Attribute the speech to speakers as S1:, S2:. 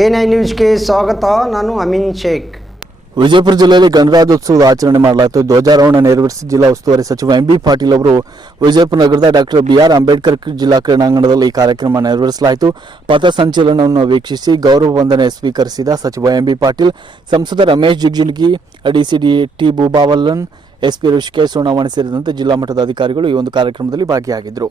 S1: A nine ನ್ಯೂಸ್ಗೆ ಸ್ವಾಗತ, ನಾನು ಅಮಿನ್ ಶೇಖ್.
S2: ವಿಜಯಪುರ ಜಿಲ್ಲೆಯಲ್ಲಿ ಗಣರಾಜ್ಯೋತ್ಸವದ ಆಚರಣೆ ಮಾಡಲಾಯಿತು ಧ್ವಜಾರೋಹಣ ನೆರವೇರಿಸಿ ಜಿಲ್ಲಾ ಉಸ್ತುವಾರಿ ಸಚಿವ ಎಂಬಿ ಪಾಟೀಲ್ ಅವರು ವಿಜಯಪುರ ನಗರದ ಡಾಕ್ಟರ್ ಬಿಆರ್ ಅಂಬೇಡ್ಕರ್ ಜಿಲ್ಲಾ ಕ್ರೀಡಾಂಗಣದಲ್ಲಿ ಈ ಕಾರ್ಯಕ್ರಮ ನೆರವೇರಿಸಲಾಯಿತು. ಪಥಸಂಚಲನವನ್ನು ವೀಕ್ಷಿಸಿ ಗೌರವ ವಂದನೆ ಸ್ವೀಕರಿಸಿದ ಸಚಿವ ಎಂಬಿ ಪಾಟೀಲ್, ಸಂಸದ Ramesh Jigajinagi DC D T Bhubalan, SP Hrishikesh Sonawane ಸೇರಿದಂತೆ ಜಿಲ್ಲಾ ಮಟ್ಟದ ಅಧಿಕಾರಿಗಳು ಈ ಒಂದು ಕಾರ್ಯಕ್ರಮದಲ್ಲಿ ಭಾಗಿಯಾಗಿದ್ದರು.